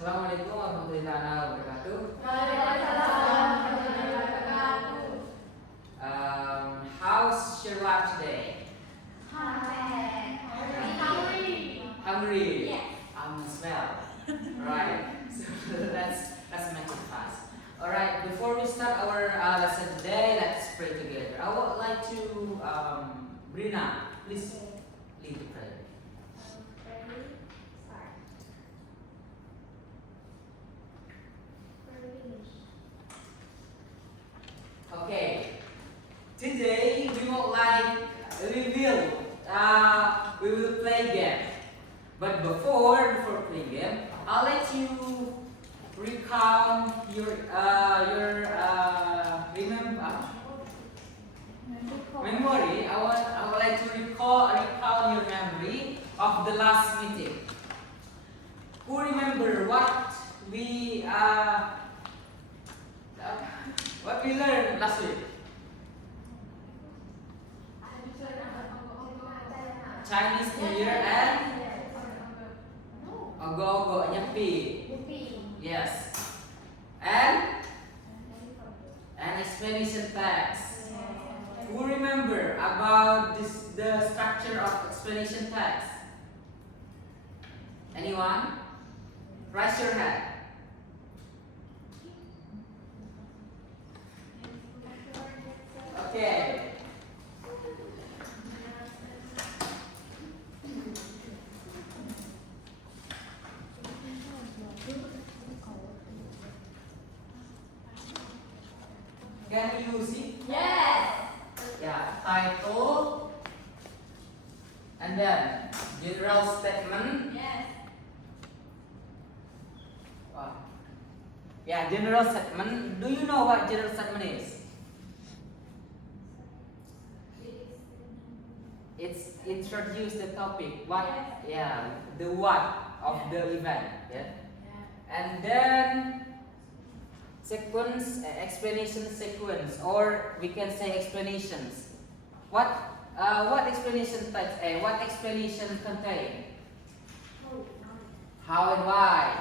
Assalamualaikum warahmatullahi wabarakatuh. Waalaikumsalam warahmatullahi wabarakatuh. How's your life today? Hungry? Yes. Smell. Right. So let's make it fast. Alright, before we start our lesson today, let's pray together. I would like to Brina, please lead the prayer. Okay. Today we will play game. But before playing game, I'll let you recount your memory. I would like to recount your memory of the last meeting. Who remember what we learned last week? Chinese New Year and Ogo-ogo, nyepi. Yes. And explanation text. Who remember about the structure of explanation text? Anyone? Raise your hand. Okay. Can you see? Yes. Yeah, title and then general statement. Yes. Wow. Yeah, general statement. Do you know what general statement is? It's introduce the topic. What? Yeah, the what of the event. Yeah. And then sequence, explanation sequence, or we can say explanations. What explanation text? What explanation contain? How and why?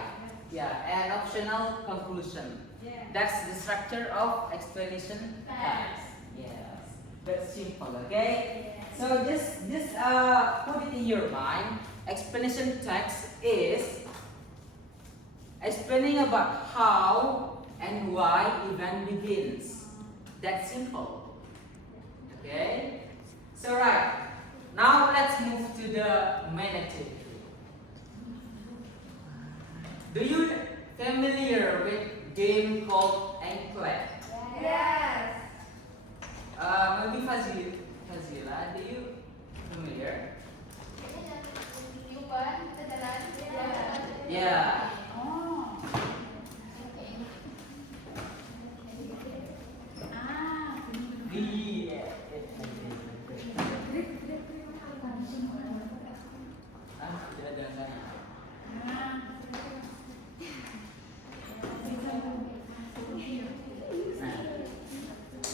Yeah, and optional conclusion. That's the structure of explanation text. Yes, that's simple. Okay. So just put it in your mind. Explanation text is explaining about how and why event begins. That's simple. Okay? So right. Now let's move to the main activity. Do you familiar with game called Anklet? Yes. Maybe Fazila, do you familiar? Yeah.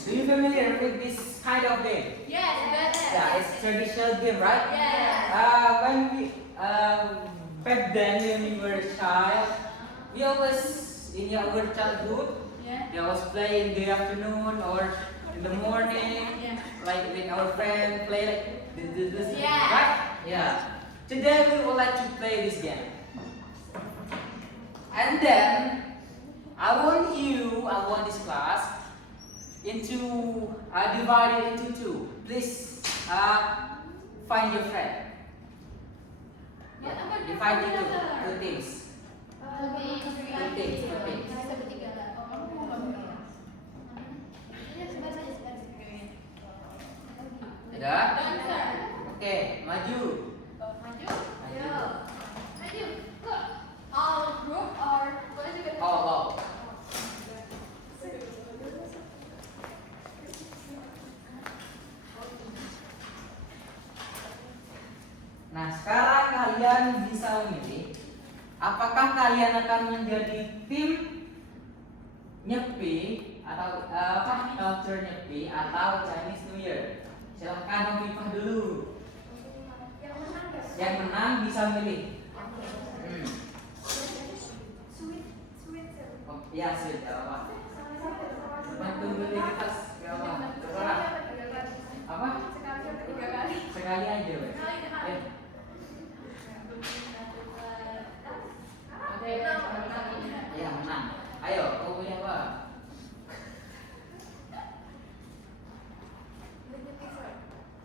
Do you familiar with this kind of game? Yes. Yeah, it's traditional game, right? Yes. When we back then when we were a child, we always in our childhood, we always play in the afternoon or in the morning, like with our friend play like this, Yeah. right? Yeah. Today we would like to play this game, and then I want this class into divided into two. Please find your friend. Divide into two things. Ada? Oke, maju. All group or what is it? All. Nah, sekarang kalian bisa memilih apakah kalian akan menjadi tim nyepi atau culture nyepi atau Chinese New Year. Silahkan memilih dulu. Yang menang bisa milih. Ya sudah apa? Bantu dulu di atas gak apa? Terserah. Apa? Sekali aja wes. Ya. Ya menang. Ayo, kau punya apa?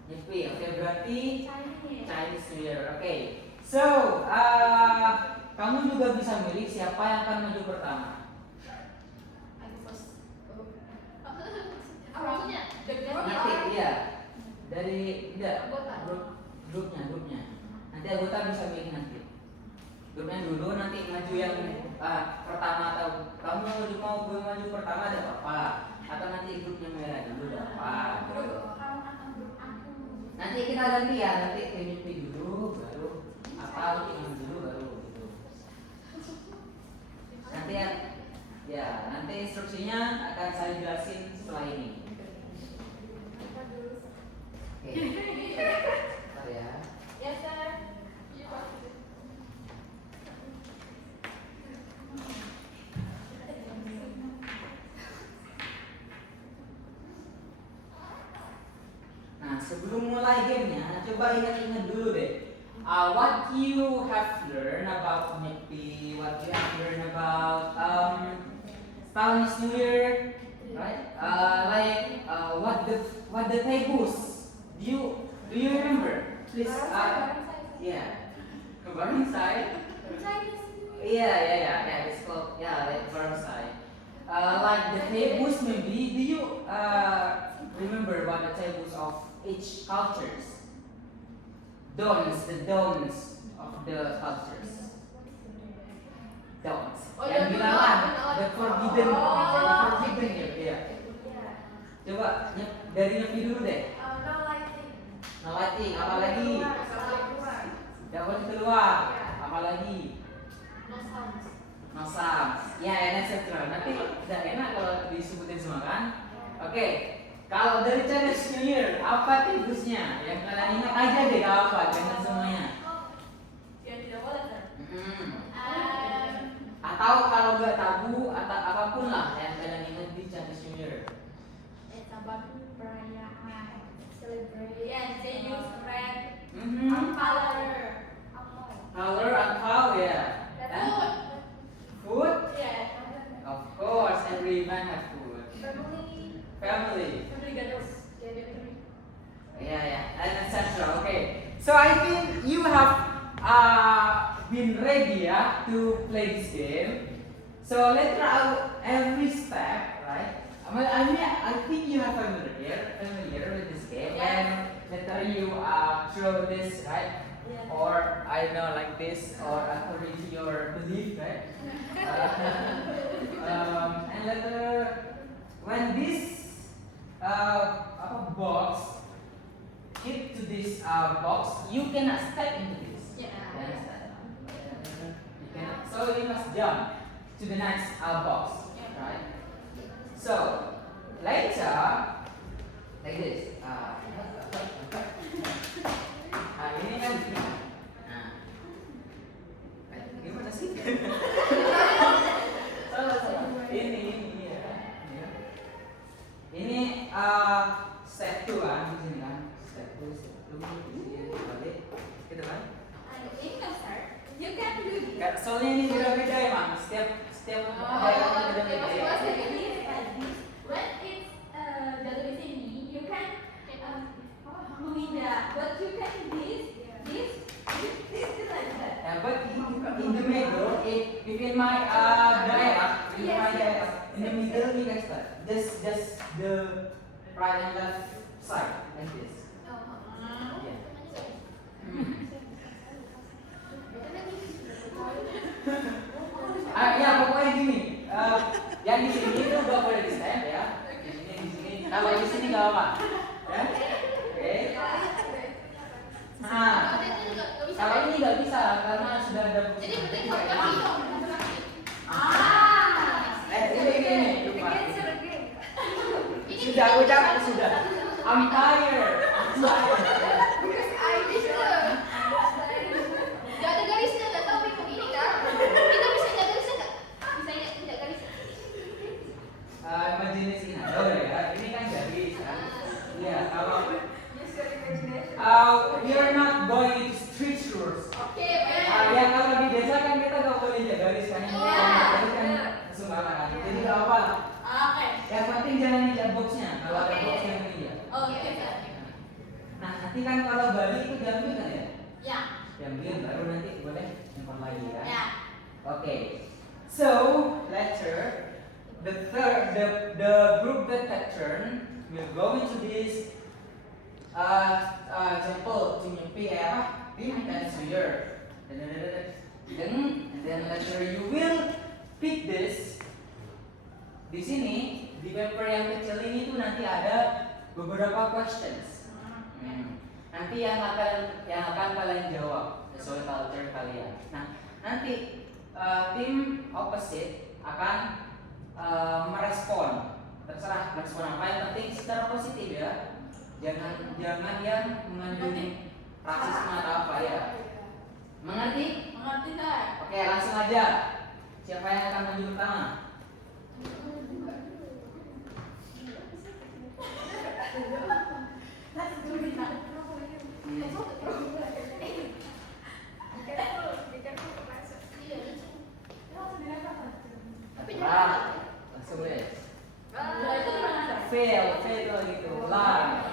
Nyepi, oke berarti Chinese New Year, oke. So, kamu juga bisa milih siapa yang akan maju pertama. Nanti, iya. Dari grupnya. Nanti anggota bisa milih nanti. Grupnya dulu nanti maju yang pertama atau kamu mau gue maju pertama ada apa? Atau nanti grupnya merah dulu ada apa? Nanti kita ganti ya, nanti PNP dulu baru atau Imam dulu baru gitu. Nanti ya nanti instruksinya akan saya jelasin setelah ini. Oke. Bentar ya. Yes, sir. Nah, sebelum mulai gamenya, coba ingat-ingat dulu deh. What you have learned about Nyepi, what you have learned about Chinese New Year, right? What the tables? Do you remember? Please, yeah. Barongsai. Yeah. It's called like Barongsai. Like the tables, maybe. Do you remember what the tables of each cultures? The dons of the cultures. Dons. Yang dilarang, the forbidden ya. Coba dari Nyepi dulu deh. No lighting, apa lagi? Gak boleh keluar. Apa lagi? No sounds. Ya, etc. Nanti udah enak kalau disebutin semua kan? Oke. Kalau dari Chinese New Year, apa tipsnya? Yang kalian ingat aja deh, gak apa, jangan semuanya. Yang tidak boleh, sir. Atau kalau gak tabu, atau apapun lah yang kalian ingat di Chinese New Year. It's about perayaan, celebration. Yes, they use red, color, Color, angpao, ya. food. Food? Yeah. Of course, everyone have food. Family. Yeah, and etc. Okay, so I think you have been ready to play this game. So let's try out every step, right? I think you are familiar with this game, and later you throw this, right? Yeah. Or I don't know, like this, or according to your belief, right? And later when this box hit to this box, you cannot step into this. Yeah. You understand? You cannot. So you must jump to the next box, right? So later, like this. Ini kan. Nah, gimana sih? Salah. Ini ya. Ini step 2 kan di sini kan. Step 2 di sini balik. Gitu kan? You can do this. Soalnya ini beda-beda emang. Setiap daerah beda-beda. When it's jatuh di sini, you can menginjak. But you can this like that. Yeah, but in the middle, between my diagram, in the middle we can start. Just the right and left side like this. Ya pokoknya gini. Yang di sini itu gak boleh di step ya. Di sini. Kalau di sini gak apa. Ya. Oke. Nah, kalau ini nggak bisa karena sudah ada. Jadi berarti kalau Ini lupa. Sudah. I'm tired. because I disturb. Gak ada garisnya, gak tahu bingung ini kan? Kita bisa injak garisnya nggak? Bisa injak garisnya? Nanti kan kalau balik itu diambil kan ya? Ya. Diambil baru nanti boleh nyimpan lagi ya. Ya. Okay. So later the group that pattern will go into this example to P apa? Pim and Sawyer. And then later you will pick this. Di sini di paper yang kecil ini tuh nanti ada beberapa questions. Nanti yang akan kalian jawab sesuai culture kalian. Nah, nanti tim opposite akan merespon. Terserah merespon apa, yang penting secara positif ya. Jangan yang mengandung rasisme atau apa ya. Mengerti? Mengerti tak? Oke, langsung aja. Siapa yang akan maju pertama? Langsung deh. Fail gitu. Lah.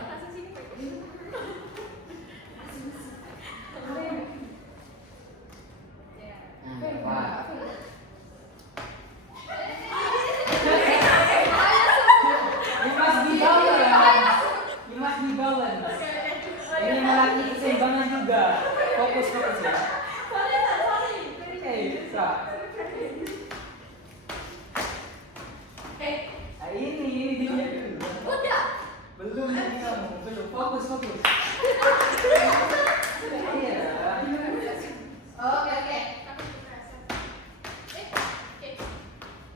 You must be balanced. Ini melatih keseimbangan juga. Fokus ya. Bisa. Ini dia dulu. Udah. Belum ini kamu, belum. Fokus. Iya. Oke.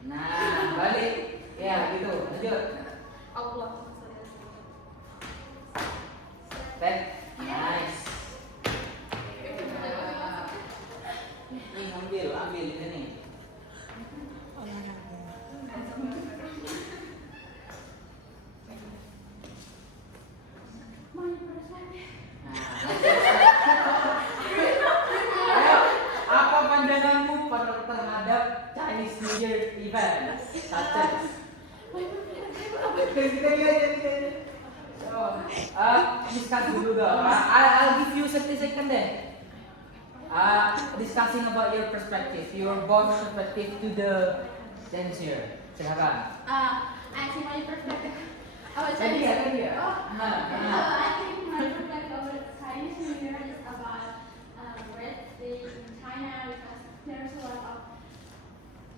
Nah, balik. Ya, gitu. Lanjut. Allah. Back. Nice. Ini ambil ini nih. Ayo, apa pandanganmu terhadap Chinese New Year event? Discuss dulu dong. I'll give you 30 seconds deh. Discussing about your perspective, your both perspective to the Chinese New Year. Silakan. Actually, my perspective about Tadi ya. I think my perspective about Chinese New Year is about red day in China because there's a lot of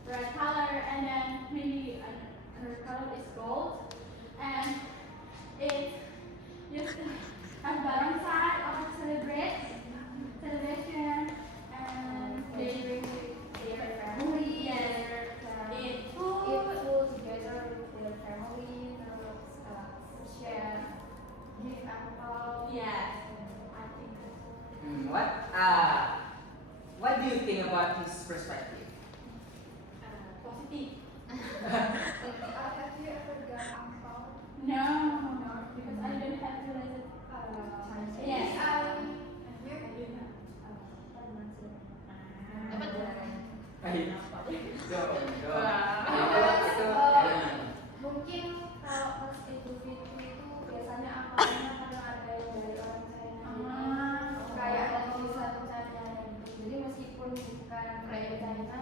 red color and then maybe another color is gold and it just has balance side of celebration and they bring their family and eat food together with their family, share, give alcohol. Yes, I think What do you think about his perspective? positive. Have you ever got alcohol? No, because I don't have realized Chinese. Yes. Mungkin kalau pas Idul Fitri itu biasanya alkoholnya karena ada yang dari orang China, kayak tulisan-tulisannya gitu. Jadi meskipun bukan dari China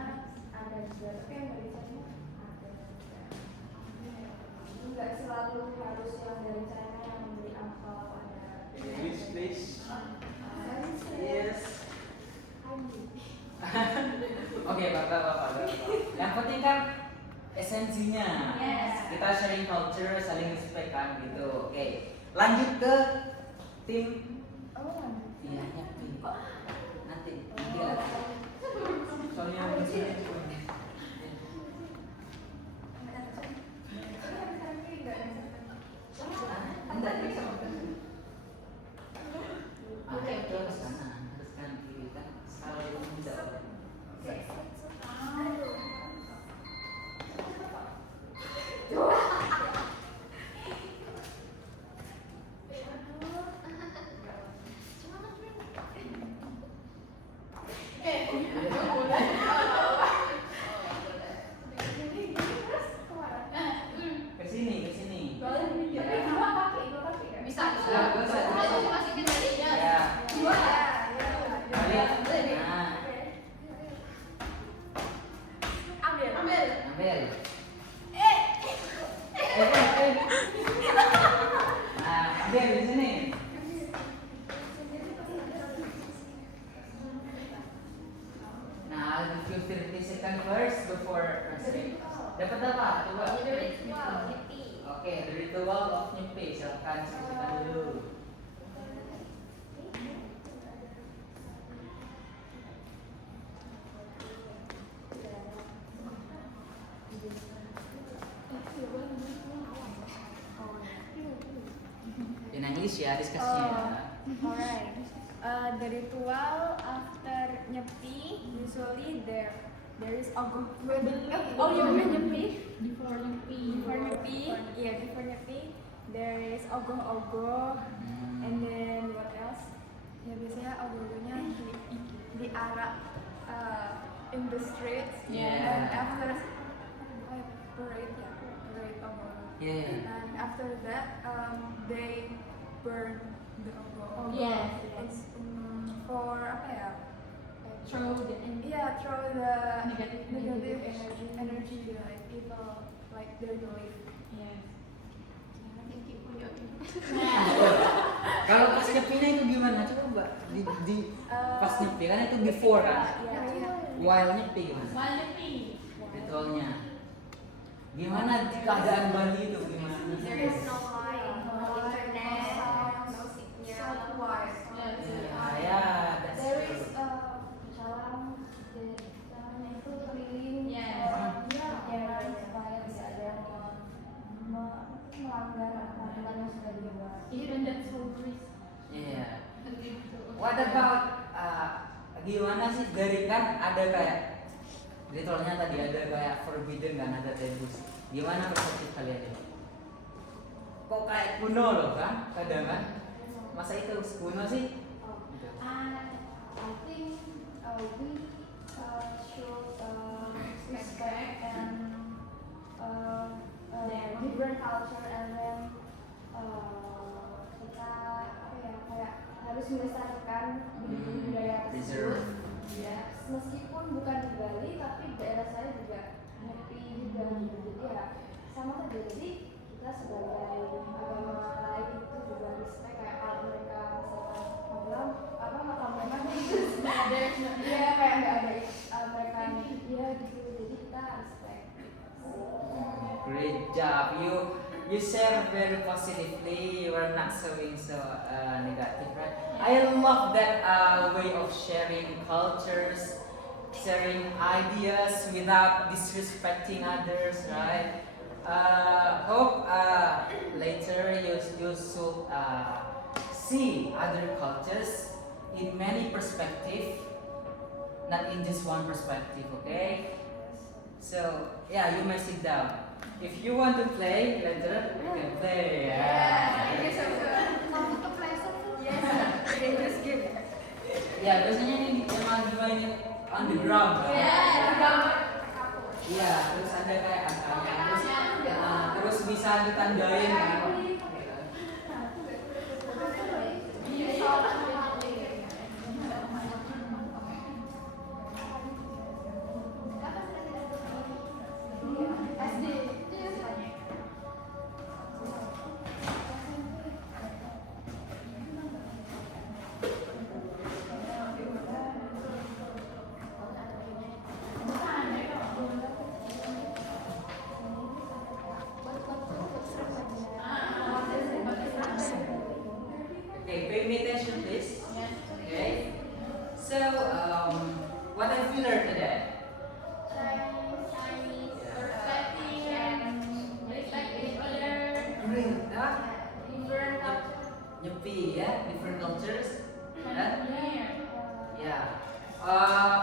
ada juga, tapi yang dari China ada juga. Enggak selalu harus yang dari China yang membeli alkohol, ada. Please. Yes. Oke, bapak. Yang penting kan esensinya. Yes. Kita sharing culture, saling respect kan gitu. Oke. Lanjut ke tim. Iya, tim. Nanti lagi. Soalnya di sini. Enggak bisa. Oke, ke sana. Terus kan kiri kan. Kalau tidak. Abel. Abel di sini. Nah, I'll give you 30 seconds first before answering. Dapat apa? Coba. The ritual, nyepi. Oke, the ritual of nyepi. Silakan sebutkan dulu. In English ya diskusinya. Alright. The ritual after nyepi, usually there is ogoh. Oh, you mean nyepi? Before nyepi. Before nyepi, yeah, before nyepi, there is ogoh-ogoh, and then what else? Ya biasanya ogoh-ogohnya diarak in the streets, Yeah. and after parade, yeah, parade ogoh-ogoh. Yeah. And after that, they burn the ogoh. Yes, It's for apa ya? Throw the Yeah, throw the Negative energy, like evil, like their belief. Yes. Kalau pas nyepinya itu gimana? Coba Mbak di pas nyepi kan itu before kan? Yeah. While nyepi gimana? While nyepi. Ritualnya. Gimana keadaan Bali itu gimana? There is no light, no internet, no signal. So quiet. Ya, that's There true. is jalan itu keliling. Yes. Jalan supaya bisa ada melanggar aturan yang sudah dibuat. Even that's so risk. Iya. What about gimana sih dari kan ada kayak ritualnya tadi ada kayak forbidden kan ada tabus. Gimana perspektif kalian itu? Kok kayak kuno loh kan? Kadang kan? Masa itu kuno sih? Gitu. I think we should respect and different culture, and then kita apa ya kayak harus melestarikan budaya tersebut. Preserve. Ya, meskipun bukan di Bali tapi daerah saya juga happy juga jadi ya sama saja. Jadi kita sebagai agama lain itu juga respect kayak kalau mereka misalkan malam apa makam mereka ya kayak nggak ada mereka ya gitu, jadi kita respect. Great job. You share very positively. You are not showing so negative, right? I love that way of sharing cultures, sharing ideas without disrespecting others, right? Hope later you should see other cultures in many perspectives, not in just one perspective. Okay? So yeah, you may sit down. If you want to play later, you can play. Thank you so much. Kamu ke play something? Yes. Dangerous game. Ya biasanya ini emang dimainin on the ground. Kan? Iya, terus ada kayak angkanya, terus bisa ditandain kan. Okay, pay me attention please. Okay. So, what have you learned today? Chinese, respecting and respecting other Great, huh? different cultures. Nyepi ya, different cultures. Dan Yeah. ya,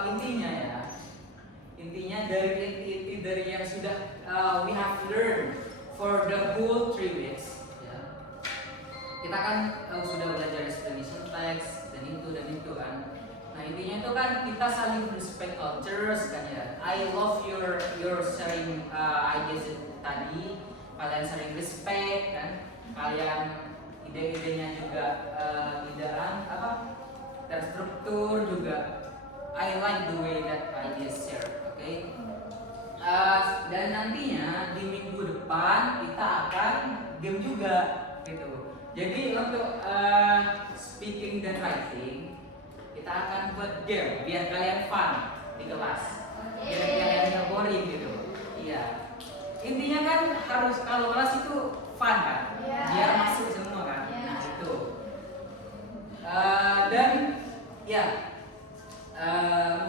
intinya dari yang sudah we have learned for the whole 3 weeks. Ya. Kita kan sudah belajar explanation text dan itu kan. Nah intinya itu kan kita saling respect cultures kan ya. I love your sharing ideas tadi. Kalian saling respect kan. Kalian ide-idenya juga terstruktur juga. I like the way that ideas share. Okay. Dan Jadi untuk speaking dan writing kita akan buat game biar kalian fun di kelas, biar kalian nggak boring gitu. Iya. Intinya kan harus kalau kelas itu fun kan, biar masuk semua kan. Nah itu. Dan ya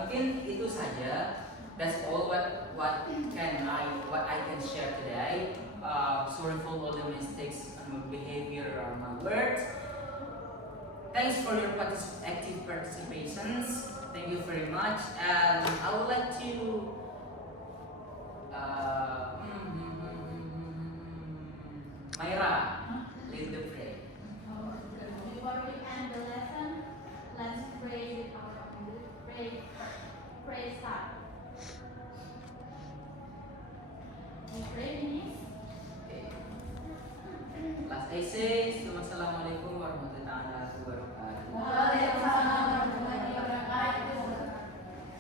mungkin itu saja. That's all what I can share today. Sorry for all the mistakes and my behavior or my words. Thanks for your active participations. Thank you very much, and I would like to Myra lead the prayer. Before we end the lesson, let's pray with our pray start. We pray in Okay. Last I say, Assalamualaikum warahmatullahi